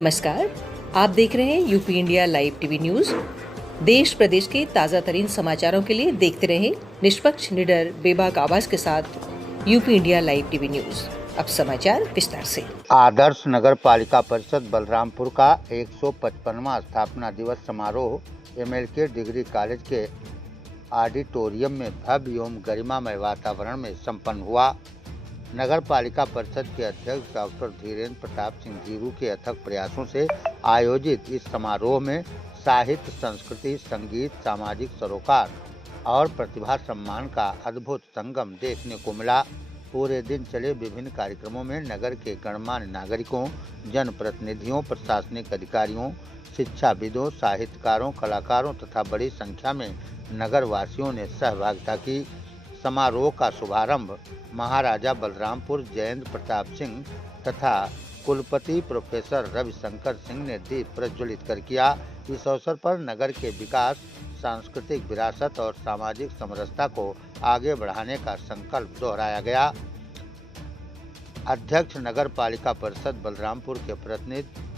नमस्कार, आप देख रहे हैं UP India live TV news. देश प्रदेश के ताज़ा तरीन समाचारों के लिए देखते रहें निष्पक्ष, निडर, बेबाक आवाज के साथ UP India live TV news. अब समाचार विस्तार से। आदर्श नगर पालिका परिषद बलरामपुर का 155वां स्थापना दिवस समारोह MLK डिग्री कॉलेज के ऑडिटोरियम में भव्य एवं गरिमामय वातावरण में संपन्न हुआ। नगर पालिका परिषद के अध्यक्ष डॉक्टर धीरेन्द्र प्रताप सिंह धीरू के अथक प्रयासों से आयोजित इस समारोह में साहित्य, संस्कृति, संगीत, सामाजिक सरोकार और प्रतिभा सम्मान का अद्भुत संगम देखने को मिला। पूरे दिन चले विभिन्न कार्यक्रमों में नगर के गणमान्य नागरिकों, जनप्रतिनिधियों, प्रशासनिक अधिकारियों, शिक्षाविदों, साहित्यकारों, कलाकारों तथा बड़ी संख्या में नगर वासियों ने सहभागिता की। समारोह का शुभारंभ महाराजा बलरामपुर जयेंद्र प्रताप सिंह तथा कुलपति प्रोफेसर रविशंकर सिंह ने दीप प्रज्वलित कर किया। इस अवसर पर नगर के विकास, सांस्कृतिक विरासत और सामाजिक समरसता को आगे बढ़ाने का संकल्प दोहराया गया। अध्यक्ष नगर पालिका परिषद बलरामपुर के प्रतिनिधि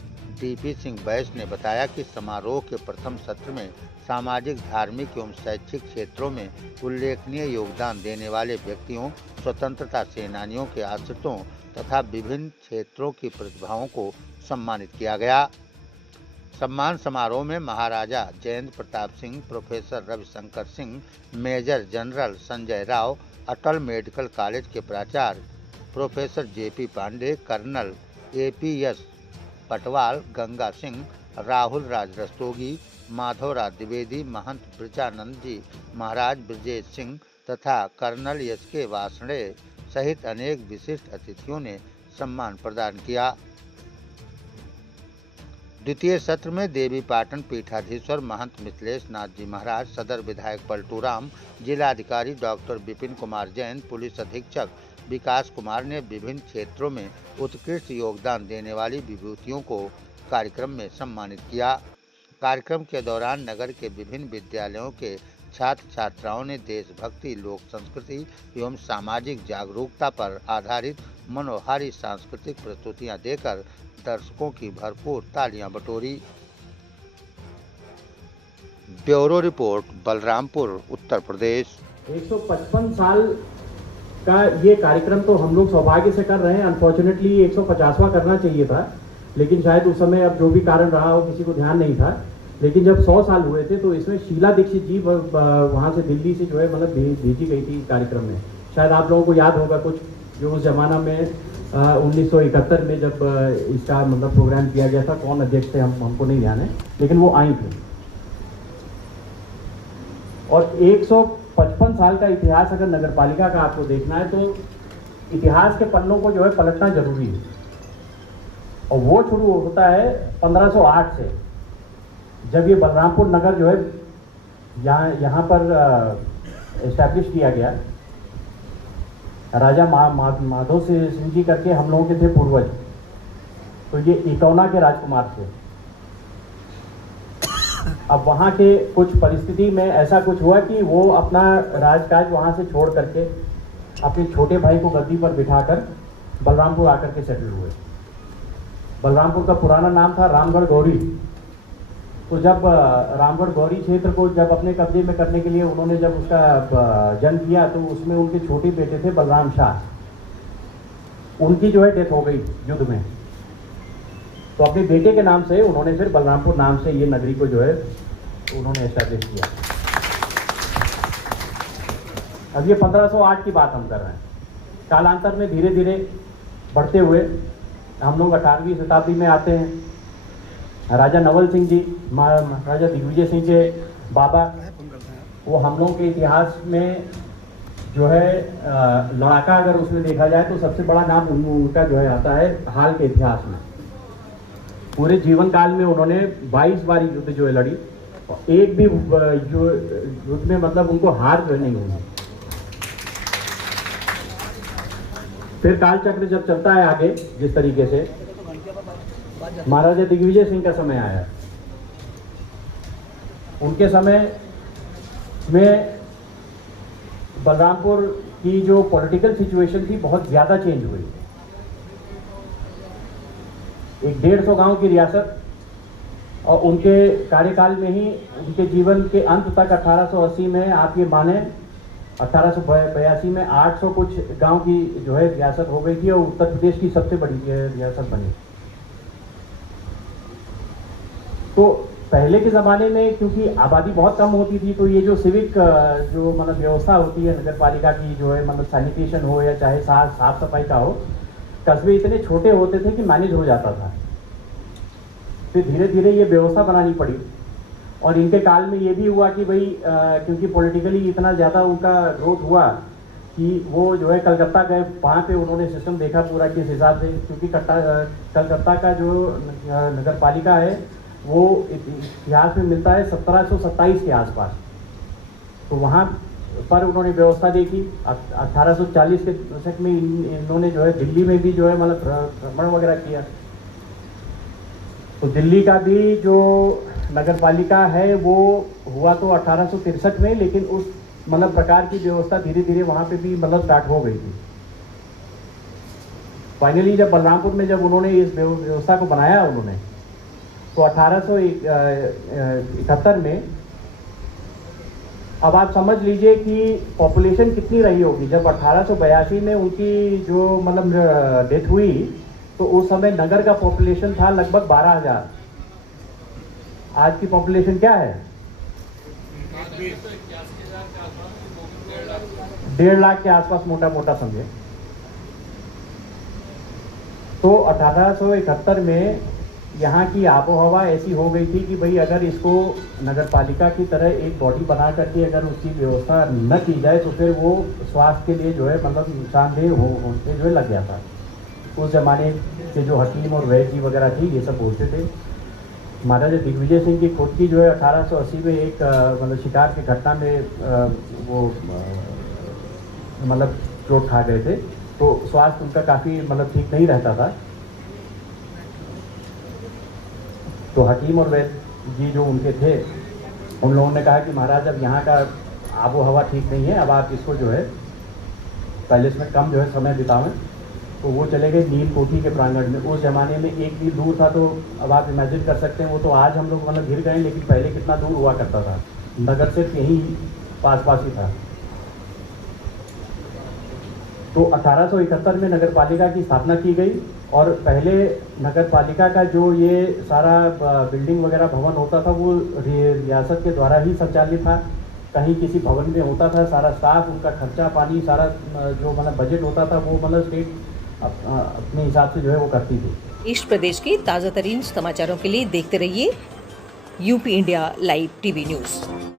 DP सिंह बैस ने बताया कि समारोह के प्रथम सत्र में सामाजिक, धार्मिक एवं शैक्षिक क्षेत्रों में उल्लेखनीय योगदान देने वाले व्यक्तियों, स्वतंत्रता सेनानियों के आश्रितों तथा विभिन्न क्षेत्रों की प्रतिभाओं को सम्मानित किया गया। सम्मान समारोह में Maharaja Jayendra Pratap Singh, professor Ravishankar Singh, major general Sanjay Rao, Atal medical college के प्राचार्य professor JP Pandey, colonel APS Patwal, Ganga Singh, Rahul Raj Rastogi, Madhavraj Dwivedi, Mahant Brajanand ji Maharaj Brajesh Singh तथा कर्नल SK वासणे सहित अनेक विशिष्ट अतिथियों ने सम्मान प्रदान किया। द्वितीय सत्र में देवी पाटन पीठाधीश्वर महंत मिथिलेश नाथ जी महाराज, सदर विधायक पलटूराम, जिलाधिकारी डॉक्टर विपिन कुमार जैन, पुलिस अधीक्षक विकास कुमार ने विभिन्न क्षेत्रों में उत्कृष्ट योगदान देने वाली विभूतियों को कार्यक्रम में सम्मानित किया। कार्यक्रम के दौरान नगर के विभिन्न विद्यालयों के छात्र छात्राओं ने देशभक्ति, लोक संस्कृति एवं सामाजिक जागरूकता पर आधारित मनोहारी सांस्कृतिक प्रस्तुतियां देकर दर्शकों की भरपूर तालियां बटोरी। Bureau report, Balrampur, Uttar Pradesh. 155 साल का ये कार्यक्रम तो हम लोग सौभाग्य से कर रहे हैं। अनफॉर्चुनेटली 150वां करना चाहिए था, लेकिन शायद उस समय अब जो भी कारण रहा हो किसी को ध्यान नहीं था। लेकिन जब 100 साल हुए थे तो इसमें शीला दीक्षित जी वहाँ से दिल्ली से जो है मतलब भेजी गई थी कार्यक्रम में। शायद आप लोगों को याद होगा कुछ, जो उस जमाना में 1971 में जब इसका मतलब प्रोग्राम किया गया था। कौन अध्यक्ष थे हमको नहीं ध्यान है, लेकिन वो आई थी। और 155 साल का इतिहास अगर नगर पालिका का आपको देखना है तो इतिहास के पन्नों को जो है पलटना जरूरी है। और वो शुरू होता है 1508 से, जब ये बलरामपुर नगर जो है यहाँ पर एस्टैब्लिश किया गया। राजा माधव सिंह जी करके हम लोगों के थे पूर्वज, तो ये इटौना के राजकुमार थे। अब वहाँ के कुछ परिस्थिति में ऐसा कुछ हुआ कि वो अपना राजकाज वहाँ से छोड़ करके अपने छोटे भाई को गद्दी पर बिठाकर बलरामपुर आकर के सेटल हुए। बलरामपुर का पुराना नाम था रामगढ़ गौरी। तो जब रामगढ़ गौरी क्षेत्र को जब अपने कब्जे में करने के लिए उन्होंने जब उसका जन्म किया तो उसमें उनके छोटे बेटे थे बलराम शाह। उनकी जो है डेथ हो गई युद्ध में, तो अपने बेटे के नाम से उन्होंने फिर बलरामपुर नाम से ये नगरी को जो है उन्होंने एस्टैब्लिश किया। अब ये 1508 की बात हम कर रहे हैं। कालांतर में धीरे धीरे बढ़ते हुए हम लोग 18वीं शताब्दी में आते हैं। राजा नवल सिंह जी, राजा दिग्विजय सिंह के बाबा, वो हम लोगों के इतिहास में जो है लड़ाका अगर उसमें देखा जाए तो सबसे बड़ा नाम उनका जो है आता है हाल के इतिहास में। पूरे जीवन काल में उन्होंने 22 बार युद्ध जो है लड़ी, और एक भी जो युद्ध में मतलब उनको हार जो है नहीं हुई। फिर काल चक्र जब चलता है आगे, जिस तरीके से महाराजा दिग्विजय सिंह का समय आया, उनके समय में बलरामपुर की जो पॉलिटिकल सिचुएशन थी बहुत ज़्यादा चेंज हुई। एक 150 गांव की रियासत, और उनके कार्यकाल में ही उनके जीवन के अंत तक 1880 में आप ये माने 1882 में 800 कुछ गांव की जो है रियासत हो गई थी और उत्तर प्रदेश की सबसे बड़ी रियासत बनी। तो पहले के ज़माने में क्योंकि आबादी बहुत कम होती थी, तो ये जो सिविक जो मतलब व्यवस्था होती है नगर पालिका की, जो है मतलब सैनिटेशन हो या चाहे साफ सफाई का हो, कस्बे इतने छोटे होते थे कि मैनेज हो जाता था। फिर धीरे धीरे ये व्यवस्था बनानी पड़ी, और इनके काल में ये भी हुआ कि भाई क्योंकि पॉलिटिकली इतना ज़्यादा उनका ग्रोथ हुआ कि वो जो है कलकत्ता गए, वहाँ पे उन्होंने सिस्टम देखा पूरा किस हिसाब से, क्योंकि कलकत्ता का जो नगर पालिका है वो इतिहास में मिलता है 1727 के आसपास। तो वहाँ पर उन्होंने व्यवस्था देखी। 1840 के दशक में इन्होंने जो है दिल्ली में भी जो है मतलब भ्रमण वगैरह किया। तो दिल्ली का भी जो नगर पालिका है वो हुआ तो 1863 में, लेकिन उस मतलब प्रकार की व्यवस्था धीरे धीरे वहाँ पे भी मतलब स्टार्ट हो गई थी। फाइनली जब बलरामपुर में जब उन्होंने इस व्यवस्था को बनाया उन्होंने, तो 1871 में, अब आप समझ लीजिए कि पॉपुलेशन कितनी रही होगी। जब 1882 में उनकी जो मतलब डेथ हुई, तो उस समय नगर का पॉपुलेशन था लगभग 12,000। आज की पॉपुलेशन क्या है? 1.5 लाख के आसपास मोटा मोटा समझे। तो 1871 में यहाँ की आबोहवा ऐसी हो गई थी कि भाई अगर इसको नगर पालिका की तरह एक बॉडी बना करके अगर उसकी व्यवस्था न की जाए तो फिर वो स्वास्थ्य के लिए जो है मतलब नुकसानदेह होने जो है लग गया था। उस ज़माने के जो हकीम और वैद्य जी वगैरह थी ये सब बोलते थे। महाराजा दिग्विजय सिंह की खुद की जो है 1880 में एक मतलब शिकार की घटना में वो मतलब चोट खा गए थे, तो स्वास्थ्य उनका काफ़ी मतलब ठीक नहीं रहता था। तो हकीम और वैद्य जी जो उनके थे, उन लोगों ने कहा कि महाराज अब यहाँ का आबो हवा ठीक नहीं है, अब आप इसको जो है पैलेस में कम जो है समय बितावें। तो वो चले गए नील कोठी के प्रांगण में। उस ज़माने में 1 मील दूर था, तो अब आप इमेजिन कर सकते हैं वो तो आज हम लोग मतलब गिर गए, लेकिन पहले कितना दूर हुआ करता था। नगर सिर्फ यहीं पास पास ही था। तो 1871 में नगर पालिका की स्थापना की गई, और पहले नगर पालिका का जो ये सारा बिल्डिंग वगैरह भवन होता था वो रियासत के द्वारा ही संचालित था। कहीं किसी भवन में होता था, सारा स्टाफ, उनका खर्चा पानी सारा जो मतलब बजट होता था वो मतलब स्टेट अपने हिसाब से जो है वो करती थी। देश प्रदेश के ताज़ा तरीन समाचारों के लिए देखते रहिए UP India live TV news.